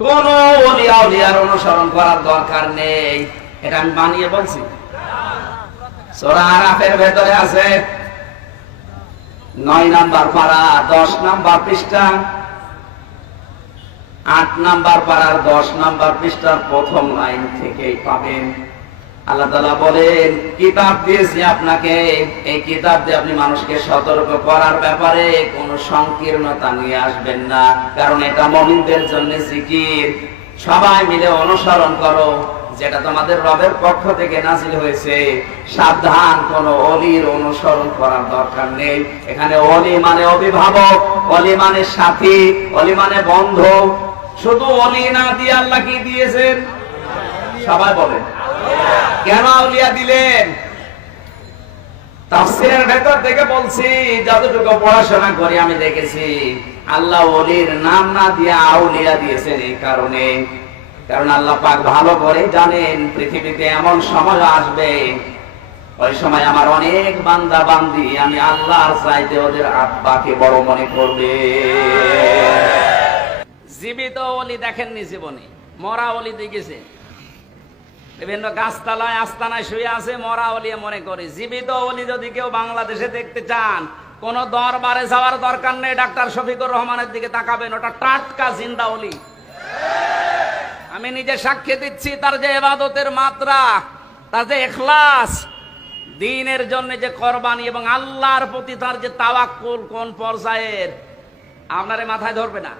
কোন ওলি আউলিয়ার অনুসরণ করার দরকার নেই। এটা আমি বানিয়ে বলছি। সূরা আরাফের ভেতরে আছে 9 নাম্বার পারা 10 নাম্বার পৃষ্ঠা, 8 নাম্বার পারার 10 নাম্বার পৃষ্ঠার প্রথম লাইন থেকেই পাবেন। আল্লাহ তাআলা বলেন, কিতাব দিয়েছি আপনাকে, এই কিতাব দিয়ে আপনি মানুষকে সতর্ক করার ব্যাপারে কোনো সংকীর্ণতা নিয়ে আসবেন না, কারণ এটা মুমিনদের জন্য জিকির। সবাই মিলে অনুসরণ করো যেটা তোমাদের রবের পক্ষ থেকে নাযিল হয়েছে। সাবধান, কোন ওলির অনুসরণ করার দরকার নেই। এখানে ওলি মানে অভিভাবক, ওলি মানে সাথী, ওলি মানে বন্ধু। শুধু ওলি না দিয়ে আল্লাহ কি দিয়েছেন? সবাই বলেন, কেন আউলিয়া দিলেন? তাফসীরের ভেতর থেকে বলছি, যতটুকু পড়াশোনা করি আমি দেখেছি, আল্লাহ ওলির নাম না দিয়ে আউলিয়া দিয়েছেন এই কারণে, কারণ আল্লাহ পাক ভালো করে জানেন পৃথিবীতে এমন সময় আসবে, ওই সময় আমার অনেক বান্দা বান্দি আমি আল্লাহর চাইতে ওদের আব্বাকে বড় মনে করবে। জীবিত ওলি দেখেননি জীবনে, মরা ওলি দেখেছে। বিভিন্ন গাছতলায় আস্তানায় শুয়ে আছে মরা ওলি মনে করে। জীবিত ওলি যদি কেউ বাংলাদেশে দেখতে চান, কোন দরবারে যাওয়ার দরকার নেই। ডাক্তার শফিকুর রহমানের দিকে তাকাবেন, ওটা টাটকা জিন্দা ওলি। আমি নিজে সাক্ষী দিচ্ছি, তার যে ইবাদতের মাত্রা, তার যে ইখলাস, দ্বীনের জন্য যে কোরবানি এবং আল্লাহর প্রতি তার যে তাওয়াক্কুল কোন পর্যায়ের, আপনারে মাথায় ধরবে না।